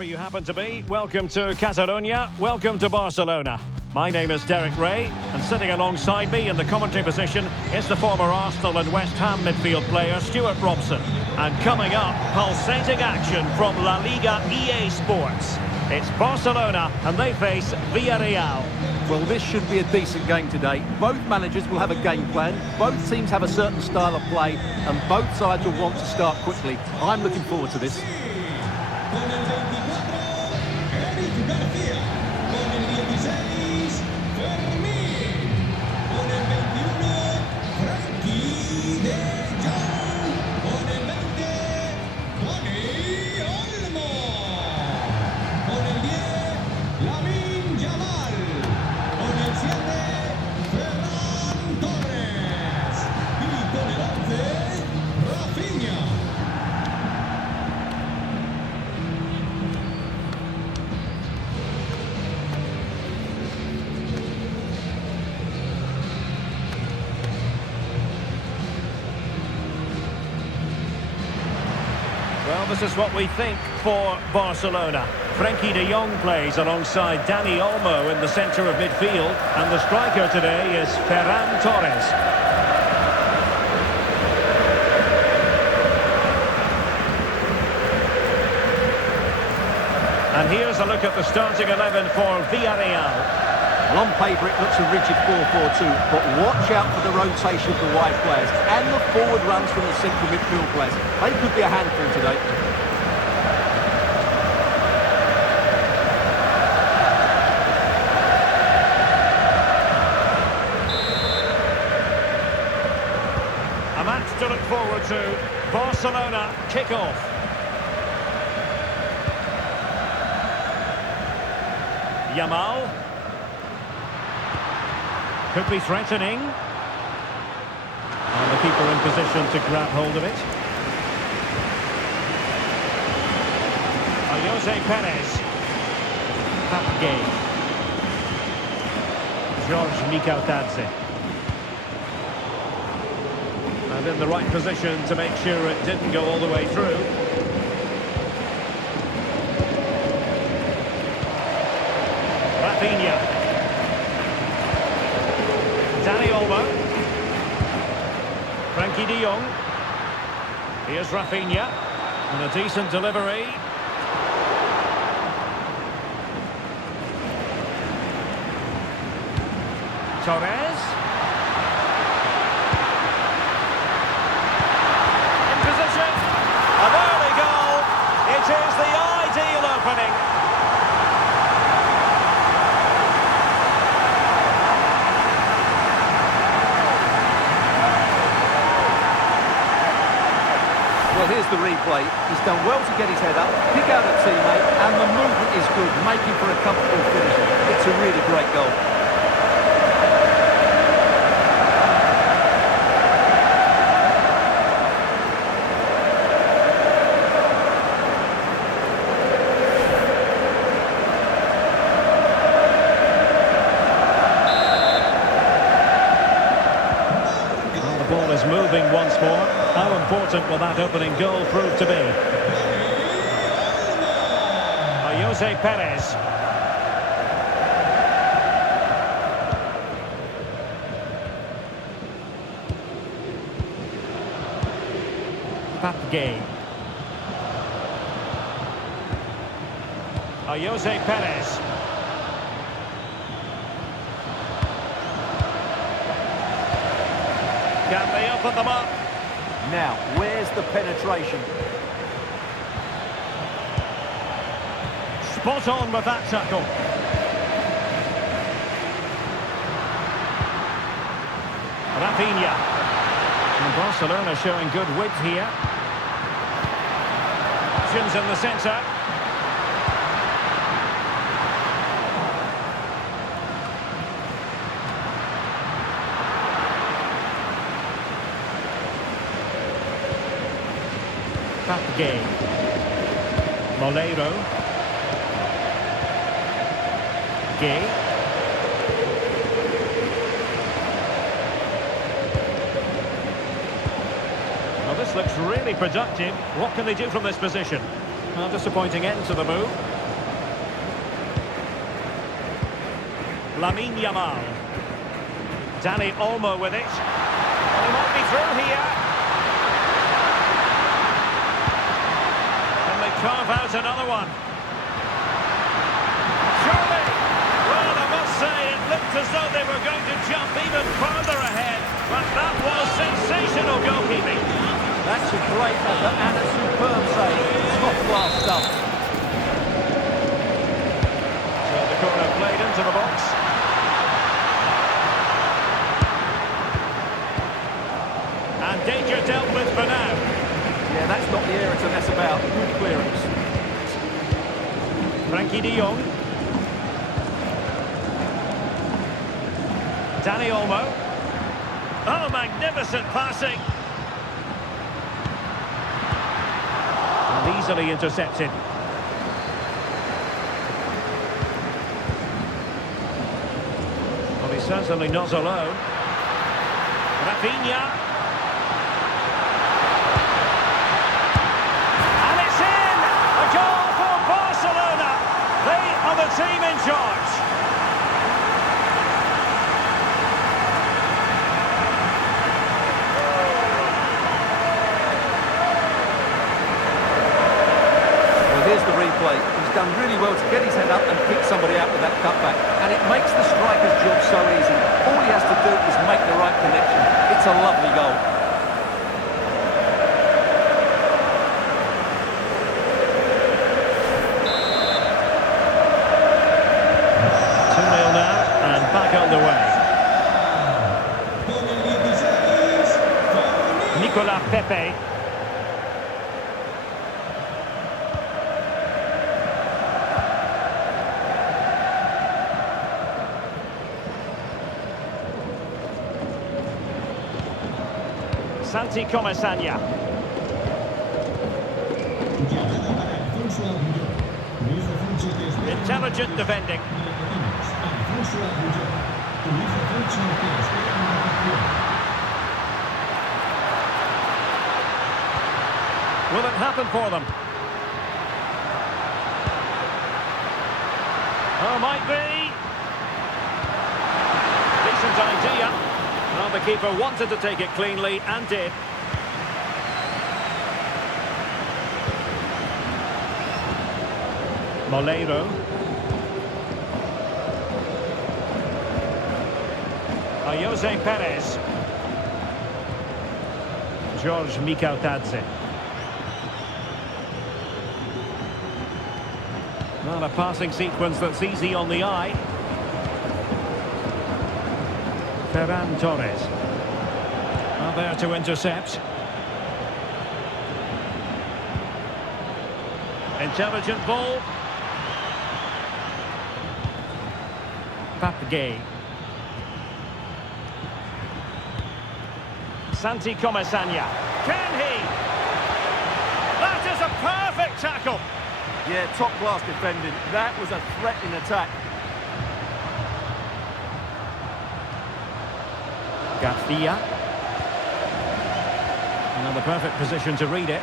wherever you happen to be, welcome to Catalonia, welcome to Barcelona. My name is Derek Ray, and sitting alongside me in the commentary position is the former Arsenal and West Ham midfield player Stuart Robson. And coming up, pulsating action from La Liga EA Sports. It's Barcelona, and they face Villarreal. Well, this should be a decent game today. Both managers will have a game plan, both teams have a certain style of play, and both sides will want to start quickly. I'm looking forward to this. Con el 24, Eric Garcia. Con el 16, Fermín. Con el 21, Frankie de Jong. Con el 20, Dani Olmo. Con el 10, Lamin Yamal. Con el 7, Ferran Torres. Y con el 11, Rafinha. Well, this is what we think for Barcelona. Frankie de Jong plays alongside Dani Olmo in the centre of midfield, and the striker today is Ferran Torres. And here's a look at the starting 11 for Villarreal. Well, on paper it looks a rigid 4-4-2, but watch out for the rotation of the wide players and the forward runs from the central midfield players. They could be a handful today. A match to look forward to. Barcelona kick-off. Yamal. Could be threatening. And the keeper in position to grab hold of it. Jose Perez. Papgay. George Mikautadze. And in the right position to make sure it didn't go all the way through. Rafinha. Dani Olmo. Frankie de Jong. Here's Rafinha. And a decent delivery. Torres. In position. An early goal. It is the ideal opening. Well, here's the replay. He's done well to get his head up, pick out a teammate, and the movement is good, making for a comfortable finish. It's a really great goal. The ball is moving once more. How important will that opening goal prove to be? Jose Perez. Papgay. Jose Perez. Can they open them up? Now, where's the penetration? Spot on with that tackle. Rafinha. And Barcelona showing good width here. Options in the centre. Papgay. Molero. Gay. Well, this looks really productive. What can they do from this position? A disappointing end to the move. Yamal. Dani Olmo with it. He might be through here. Can they carve out another one? Surely! Well, I must say, it looked as though they were going to jump even further ahead. But that was sensational goalkeeping. That's a great effort and a superb save. Top-class stuff. So the corner played into the box. And danger dealt with for now. Yeah, that's not the area to mess about. Good clearance. Frankie de Jong. Dani Olmo. Oh, magnificent passing. And easily intercepted. Well, he's certainly not alone. Rafinha. Barcelona, they are the team in charge. Well, here's the replay. He's done really well to get his head up and pick somebody out with that cutback. And it makes the striker's job so easy. All he has to do is make the right connection. It's a lovely goal. Pepe. Santi Comasagna. Intelligent defending. Will it happen for them? Oh, might be. Decent idea. Well, the keeper wanted to take it cleanly and did. Moleiro. Jose Perez. George Mikautadze. Well, a passing sequence that's easy on the eye. Ferran Torres. Well, there to intercept. Intelligent ball. Papgay. Santi Comasagna. Can he? That is a perfect tackle. Yeah, top-class defending. That was a threat in attack. Garcia. Another perfect position to read it.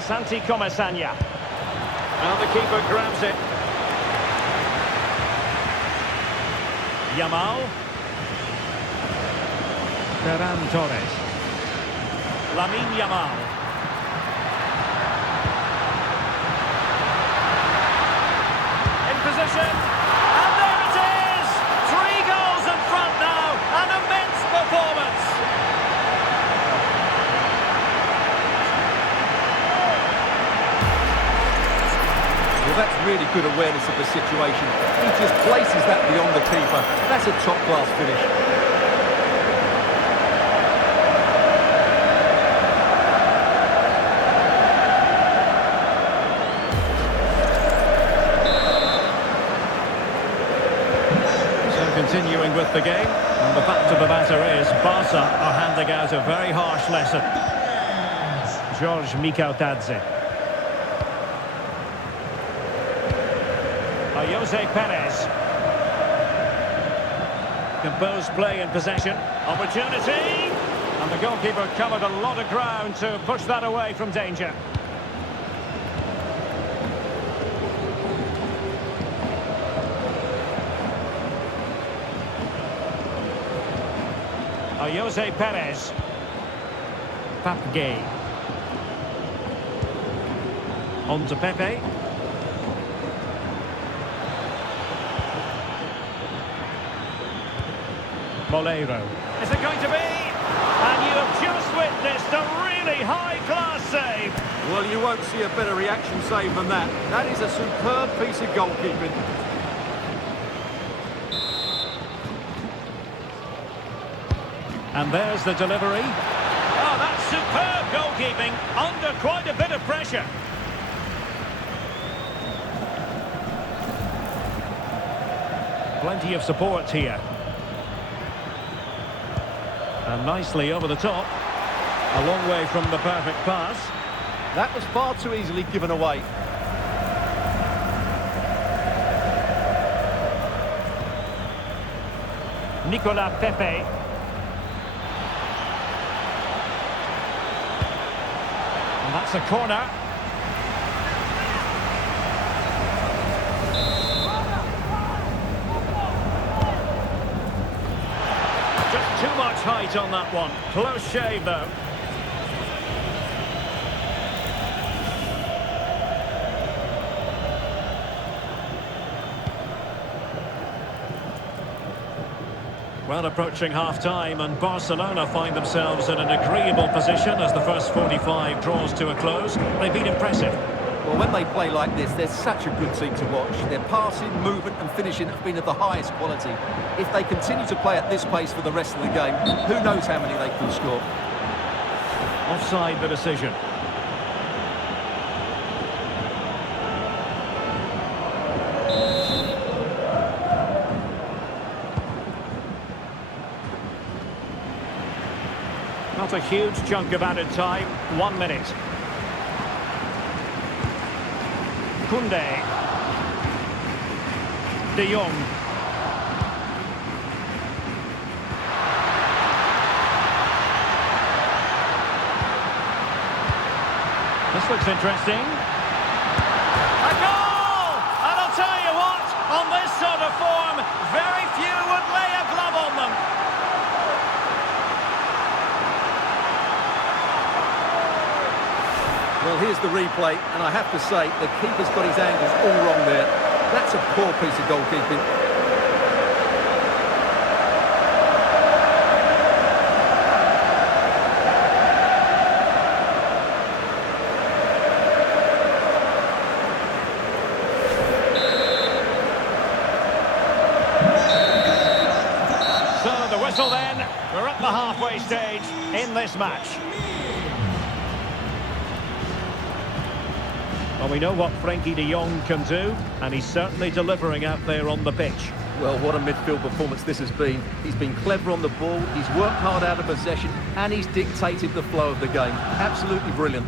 Santi Comasagna. Now the keeper grabs it. Yamal. Ferran Torres. Yamal. Position, and there it is! 3 goals in front now, an immense performance! Well, that's really good awareness of the situation. He just places that beyond the keeper. That's a top-class finish. Continuing with the game, and the fact of the matter is Barca are handing out a very harsh lesson. George Mikautadze. Jose Perez. Composed play in possession. Opportunity. And And the goalkeeper covered a lot of ground to push that away from danger. Jose Perez. Papgay. On to Pepe. Molero. Is it going to be? And you have just witnessed a really high-class save. Well, you won't see a better reaction save than that. That is a superb piece of goalkeeping. And there's the delivery. Oh, that's superb goalkeeping under quite a bit of pressure. Plenty of support here. And nicely over the top. A long way from the perfect pass. That was far too easily given away. Nicolas Pepe. And that's a corner. Just too much height on that one. Close shave, though. Well, approaching half-time, and Barcelona find themselves in an agreeable position as the first 45 draws to a close. They've been impressive. Well, when they play like this, they're such a good team to watch. Their passing, movement and finishing have been of the highest quality. If they continue to play at this pace for the rest of the game, who knows how many they can score. Offside the decision. Not a huge chunk of added time. 1 minute. Koundé. De Jong. This looks interesting. A goal! And I'll tell you what, on this sort of form, very few would lay a glove on them. Well, here's the replay, and I have to say, the keeper's got his angles all wrong there. That's a poor piece of goalkeeping. So the whistle then, we're at the halfway stage in this match. Well, we know what Frenkie de Jong can do, and he's certainly delivering out there on the pitch. Well, what a midfield performance this has been. He's been clever on the ball, he's worked hard out of possession, and he's dictated the flow of the game. Absolutely brilliant.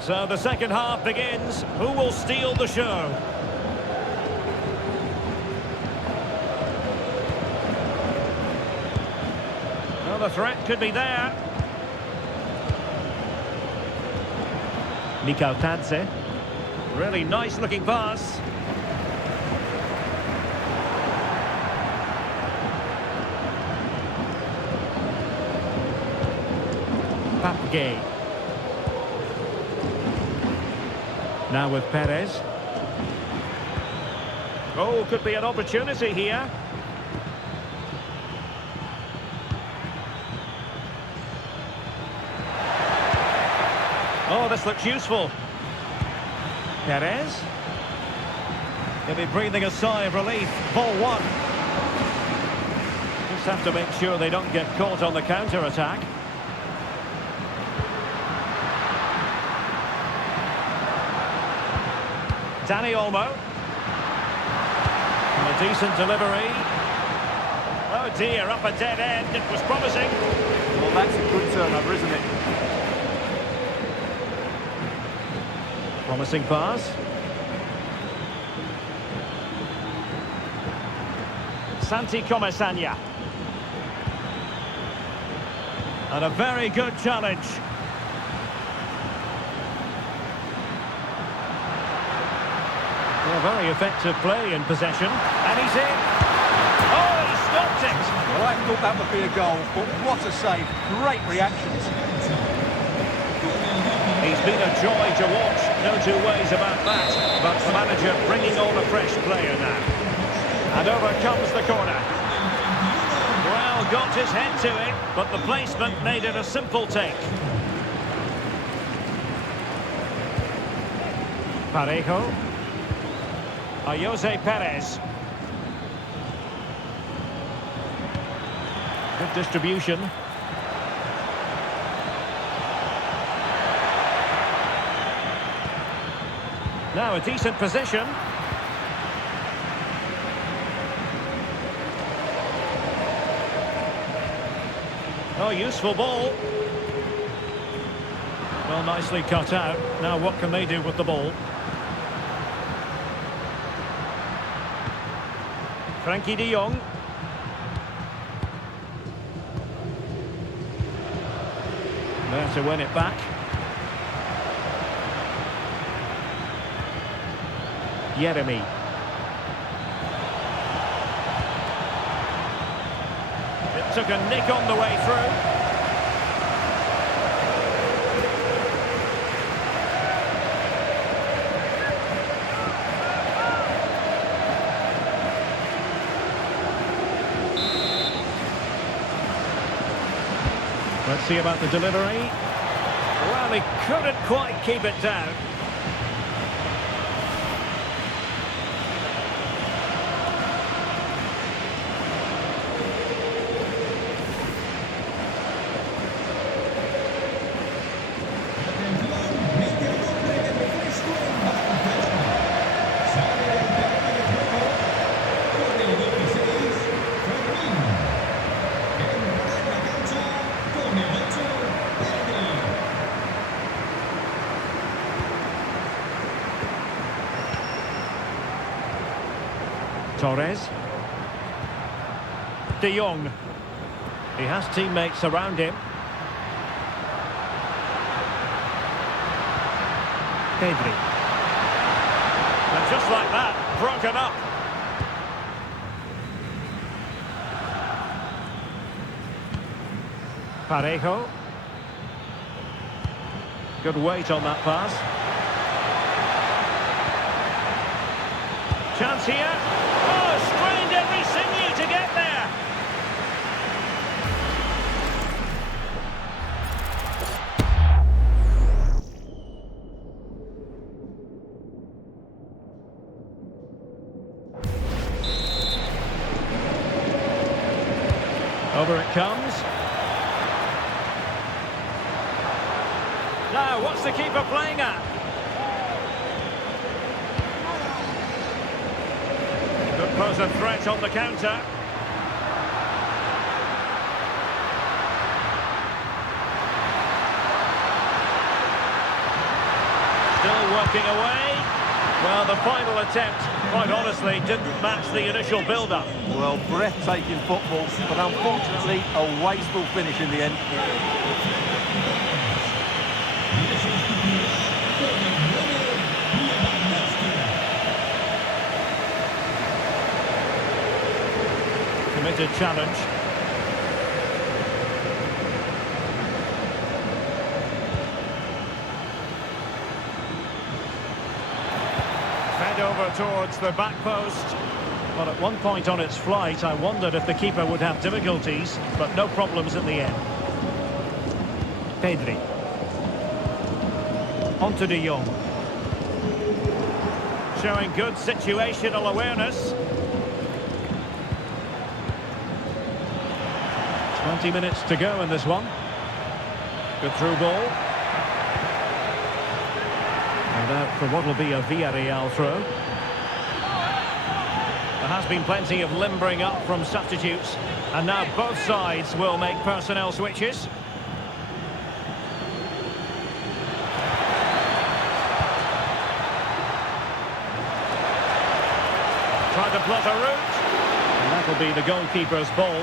So the second half begins. Who will steal the show? Well, the threat could be there. Mikal Tadze. Really nice looking pass. Papgay. Now with Perez. Oh, could be an opportunity here. Oh, this looks useful. Perez. He'll be breathing a sigh of relief. Ball one. Just have to make sure they don't get caught on the counter-attack. Dani Olmo. And a decent delivery. Oh dear, up a dead end. It was promising. Well, that's a good turnover, isn't it? Promising pass. Santi Comesaña. And a very good challenge. Well, very effective play in possession. And he's in. Oh, he stopped it. Well, I thought that would be a goal, but what a save. Great reactions. He's been a joy to watch, no two ways about that. But the manager bringing on a fresh player now. And over comes the corner. Well, got his head to it, but the placement made it a simple take. Parejo. Jose Perez. Good distribution. Now a decent position. Oh, useful ball. Well, nicely cut out. Now what can they do with the ball? Frankie de Jong. There to win it back. Jeremy. It took a nick on the way through. Let's see about the delivery. Well, he couldn't quite keep it down. Torres. De Jong. He has teammates around him. Pedri. And just like that, broken up. Parejo. Good weight on that pass. Chance here. Oh, strained every sinew to get there. Over it comes. Now, what's the keeper playing at? Could pose a threat on the counter. Still working away. Well, the final attempt, quite honestly, didn't match the initial build-up. Well, breathtaking football, but unfortunately a wasteful finish in the end. Committed challenge. Fed over towards the back post. But at one point on its flight, I wondered if the keeper would have difficulties, but no problems in the end. Pedri. On to De Jong. Showing good situational awareness. 20 minutes to go in this one. Good through ball. And out for what will be a Villarreal throw. There has been plenty of limbering up from substitutes. And now both sides will make personnel switches. Tried to plot a route. And that'll That'll be the goalkeeper's ball.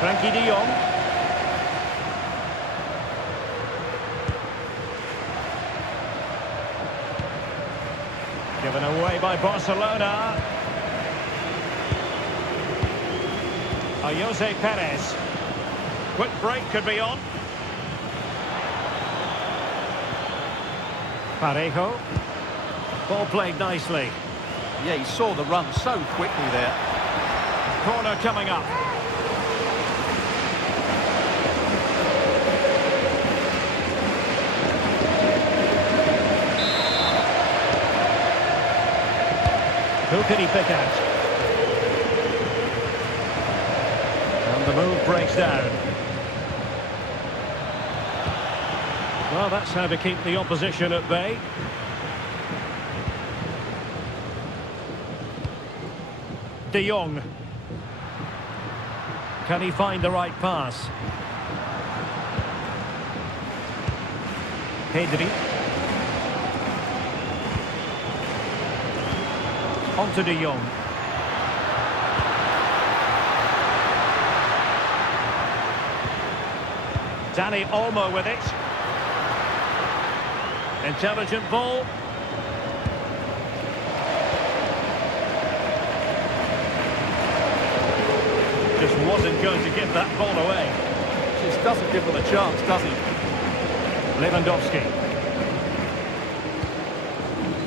Frankie de Jong. Given away by Barcelona. Jose Perez. Quick break could be on. Parejo. Ball played nicely. Yeah, he saw the run so quickly there. Corner coming up. Who can he pick out? And the move breaks down. Well, that's how to keep the opposition at bay. De Jong. Can he find the right pass? Pedri. On to De Jong. Dani Olmo with it. Intelligent ball. Just wasn't going to give that ball away. Just doesn't give them a chance, does he? Lewandowski.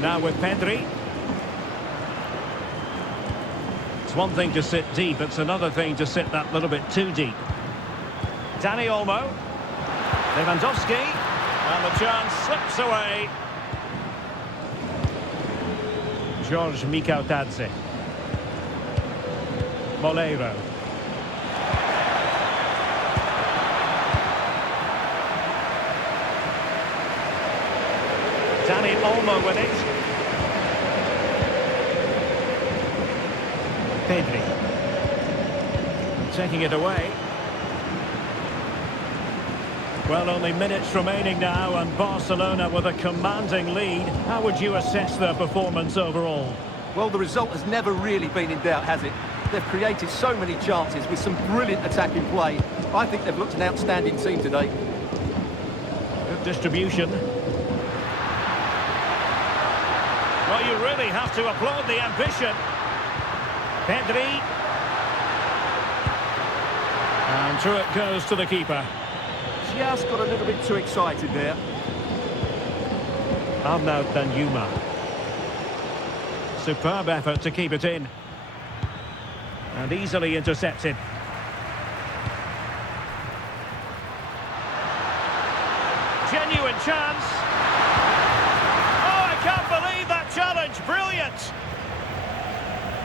Now with Pedri. It's one thing to sit deep, it's another thing to sit that little bit too deep. Dani Olmo. Lewandowski. And the chance slips away. George Mikautadze. Molero. Dani Olmo with it. Pedri. Taking it away. Well, only minutes remaining now, and Barcelona with a commanding lead. How would you assess their performance overall? Well, the result has never really been in doubt, has it? They've created so many chances with some brilliant attacking play. I think they've looked an outstanding team today. Good distribution. Well, you really have to applaud the ambition. Pedri. And through it goes to the keeper. Just got a little bit too excited there. Arnaud Danjuma. Superb effort to keep it in. And easily intercepted. Genuine chance. Oh, I can't believe that challenge. Brilliant.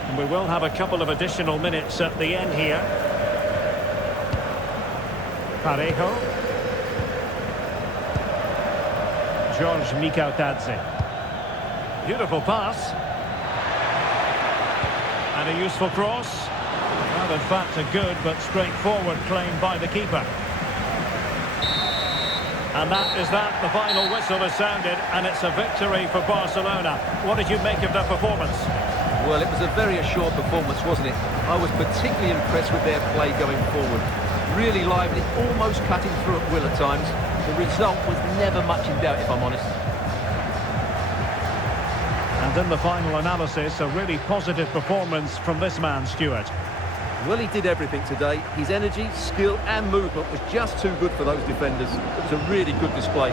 And we will have a couple of additional minutes at the end here. Parejo. George Mikautadze. Beautiful pass. And a useful cross. Well, in fact, a good but straightforward claim by the keeper. And that is that. The final whistle has sounded, and it's a victory for Barcelona. What did you make of their performance? Well, it was a very assured performance, wasn't it? I was particularly impressed with their play going forward. Really lively, almost cutting through at will at times. The result was never much in doubt, if I'm honest. And in the final analysis, a really positive performance from this man, Stuart. Well, he did everything today. His energy, skill and movement was just too good for those defenders. It was a really good display.